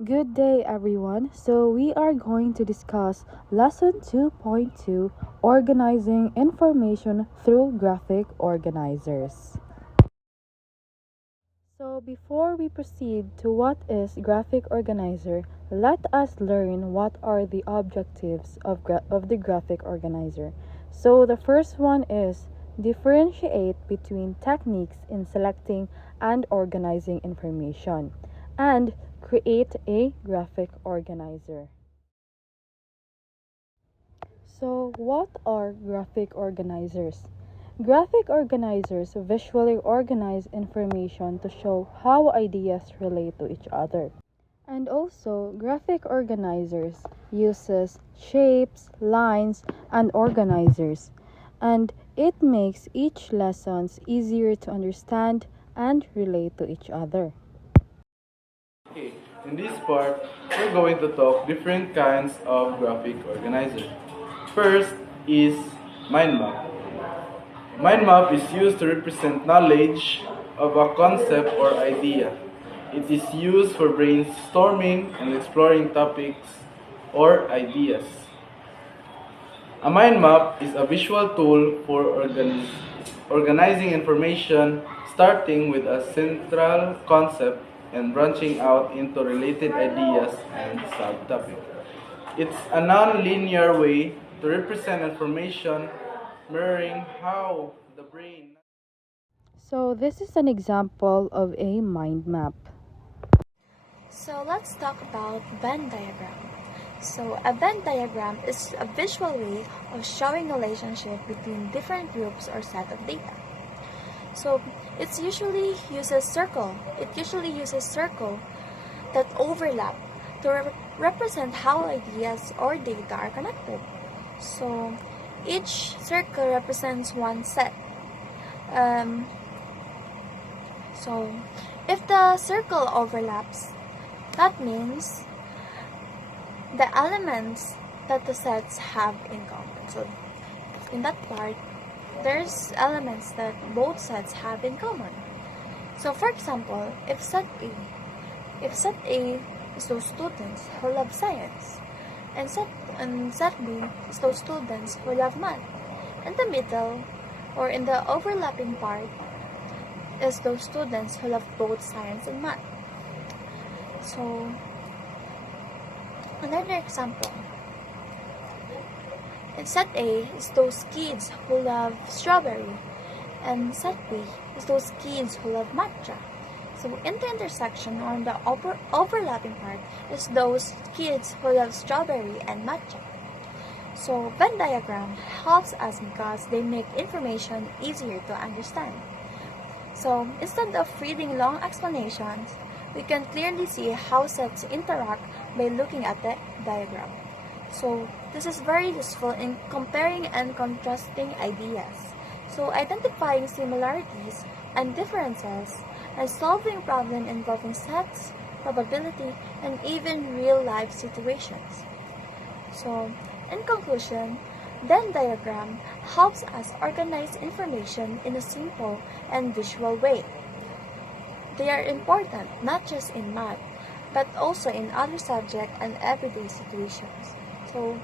Good day, everyone. So, we are going to discuss Lesson 2.2, Organizing Information Through Graphic Organizers. So, before we proceed to what is graphic organizer, let us learn what are the objectives of the graphic organizer. So, the first one is differentiate between techniques in selecting and organizing information and create a graphic organizer. So, what are graphic organizers? Graphic organizers visually organize information to show how ideas relate to each other. And also, graphic organizers uses shapes, lines, and organizers, and it makes each lessons easier to understand and relate to each other. Okay, in this part, we're going to talk different kinds of graphic organizer. First is mind map. Mind map is used to represent knowledge of a concept or idea. It is used for brainstorming and exploring topics or ideas. A mind map is a visual tool for organizing information, starting with a central concept and branching out into related ideas and subtopics. It's a non-linear way to represent information, mirroring how the brain. So, this is an example of a mind map. So let's talk about Venn diagram. So a Venn diagram is a visual way of showing a relationship between different groups or set of data. So it usually uses circle. It usually uses circle that overlap to represent how ideas or data are connected. So each circle represents one set. Um, so if the circle overlaps, that means the elements that the sets have in common. So in that part, there's elements that both sets have in common. So for example, if set A is those students who love science, and set B is those students who love math. In the middle, or in the overlapping part, is those students who love both science and math. So another example. In set A is those kids who love strawberry, and set B is those kids who love matcha. So in the intersection or in the overlapping part is those kids who love strawberry and matcha. So Venn diagram helps us because they make information easier to understand. So instead of reading long explanations, we can clearly see how sets interact by looking at the diagram. So this is very useful in comparing and contrasting ideas. So identifying similarities and differences and solving problems involving sets, probability, and even real-life situations. So in conclusion, Venn diagram helps us organize information in a simple and visual way. They are important not just in math, but also in other subjects and everyday situations. So,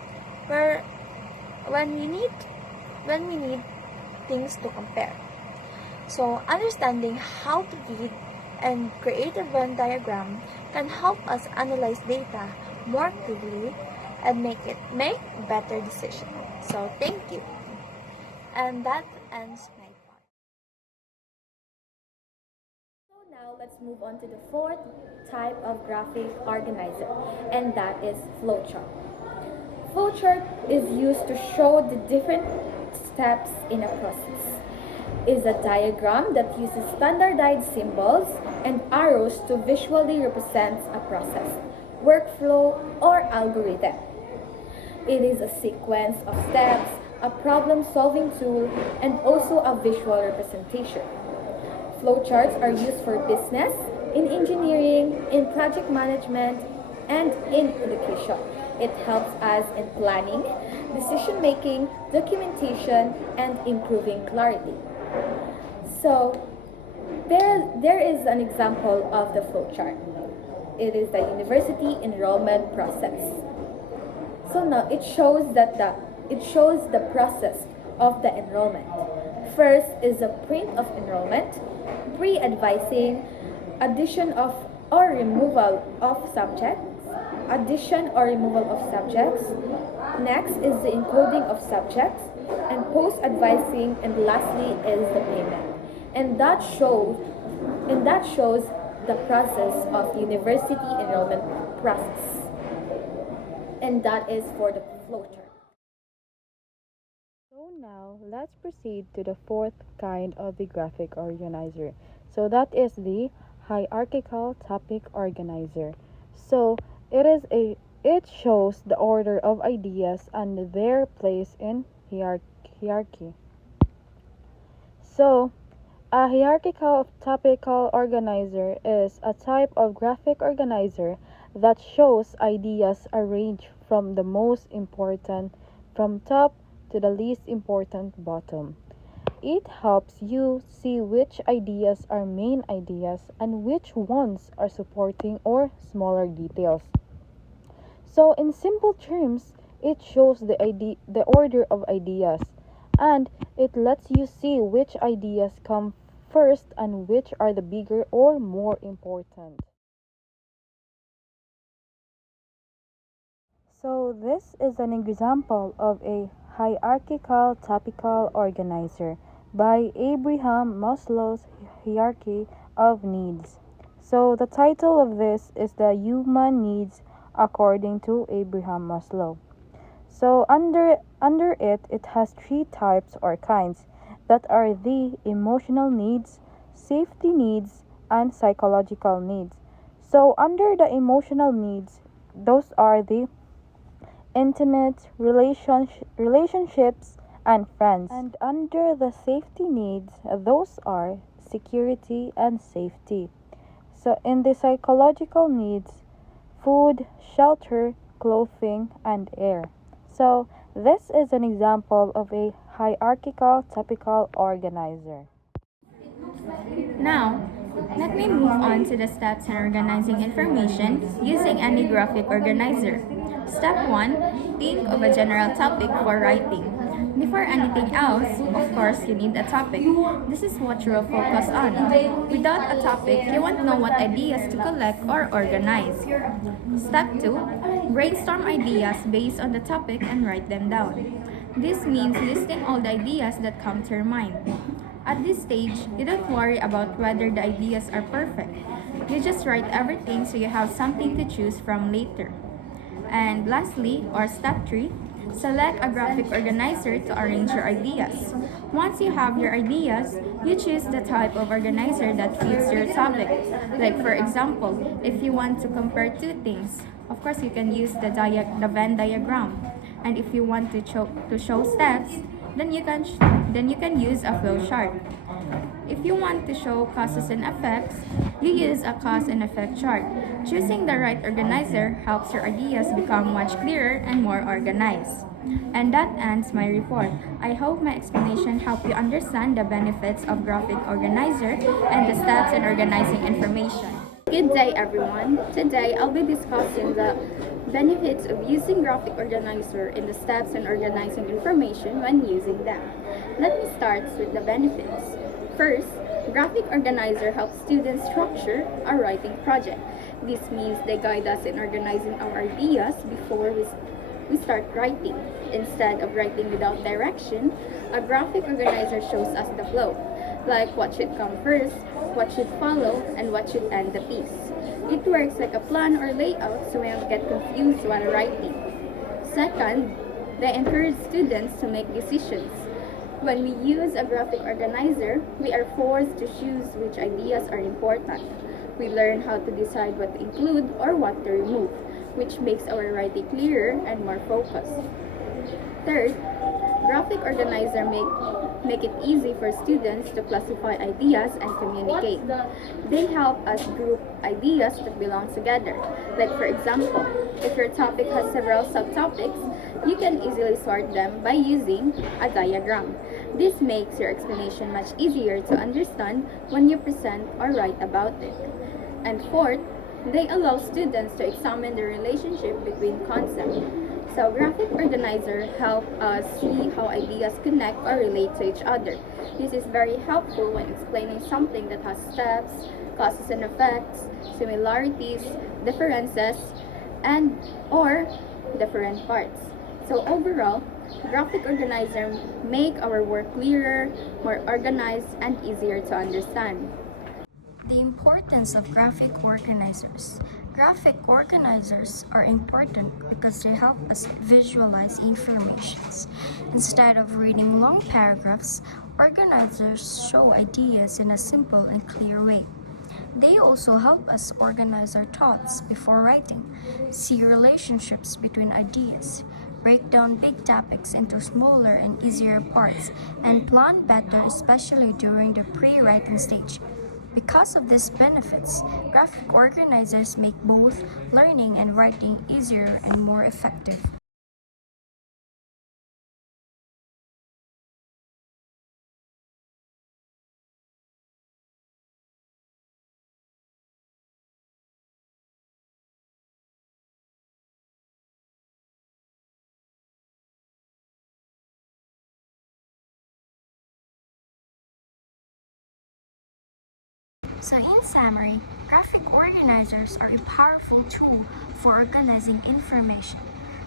where when we need things to compare. So, understanding how to read and create a Venn diagram can help us analyze data more clearly and make better decisions. So, thank you. And that ends my part. So now let's move on to the fourth type of graphic organizer, and that is flowchart. Flowchart is used to show the different steps in a process. Is a diagram that uses standardized symbols and arrows to visually represent a process, workflow, or algorithm. It is a sequence of steps, a problem-solving tool, and also a visual representation. Flowcharts are used for business, in engineering, in project management, and in education. It helps us in planning, decision making, documentation, and improving clarity. So, there is an example of the flowchart. it is the university enrollment process. So now it shows the process of the enrollment. First is the print of enrollment, pre-advising, addition of or removal of subjects, addition or removal of subjects. Next is the encoding of subjects, and post-advising, and lastly is the payment. And that shows the process of university enrollment process. And that is for the flowchart. So now let's proceed to the fourth kind of the graphic organizer. So that is the hierarchical topic organizer. So it shows the order of ideas and their place in hierarchy. So a hierarchical topical organizer is a type of graphic organizer that shows ideas arranged from the most important from top to the least important bottom. It helps you see which ideas are main ideas and which ones are supporting or smaller details. So in simple terms, it shows the order of ideas, and it lets you see which ideas come first and which are the bigger or more important. So this is an example of a hierarchical topical organizer by Abraham Maslow's hierarchy of needs. So the title of this is the human needs according to Abraham Maslow. So under it has three types or kinds that are the emotional needs, safety needs, and psychological needs. So under the emotional needs, those are the intimate relationships and friends. And under the safety needs, those are security and safety. So in the psychological needs, food, shelter, clothing, and air. So this is an example of a hierarchical topical organizer. Now, let me move on to the steps in organizing information using any graphic organizer. Step 1. Think of a general topic for writing. Before anything else, of course, you need a topic. This is what you will focus on. Without a topic, you won't know what ideas to collect or organize. Step 2. Brainstorm ideas based on the topic and write them down. This means listing all the ideas that come to your mind. At this stage, you don't worry about whether the ideas are perfect. You just write everything so you have something to choose from later. And lastly, or step 3, select a graphic organizer to arrange your ideas. Once you have your ideas, you choose the type of organizer that fits your topic. Like for example, if you want to compare two things, of course you can use the Venn diagram. And if you want to show steps, then you can use a flow chart. If you want to show causes and effects, you use a cause and effect chart. Choosing the right organizer helps your ideas become much clearer and more organized. And that ends my report. I hope my explanation helped you understand the benefits of graphic organizer and the steps in organizing information. Good day everyone. Today I'll be discussing the benefits of using graphic organizer and the steps in organizing information when using them. Let me start with the benefits. First, graphic organizer helps students structure a writing project. This means they guide us in organizing our ideas before we start writing. Instead of writing without direction, a graphic organizer shows us the flow, like what should come first, what should follow, and what should end the piece. It works like a plan or layout so we don't get confused while writing. Second, they encourage students to make decisions. When we use a graphic organizer, we are forced to choose which ideas are important. We learn how to decide what to include or what to remove, which makes our writing clearer and more focused. Third, graphic organizer make it easy for students to classify ideas and communicate. They help us group ideas that belong together. Like for example, if your topic has several subtopics, you can easily sort them by using a diagram. This makes your explanation much easier to understand when you present or write about it. And fourth, They allow students to examine the relationship between concepts. So graphic organizer help us see how ideas connect or relate to each other. This is very helpful when explaining something that has steps, causes and effects, similarities, differences, and or different parts. So overall, graphic organizer make our work clearer, more organized, and easier to understand. The importance of graphic organizers. Graphic organizers are important because they help us visualize information. Instead of reading long paragraphs, organizers show ideas in a simple and clear way. They also help us organize our thoughts before writing, see relationships between ideas, break down big topics into smaller and easier parts, and plan better, especially during the pre-writing stage. Because of these benefits, graphic organizers make both learning and writing easier and more effective. So in summary, graphic organizers are a powerful tool for organizing information.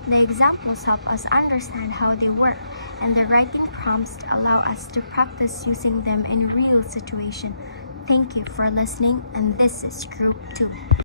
The examples help us understand how they work, and the writing prompts allow us to practice using them in real situations. Thank you for listening, and this is Group 2.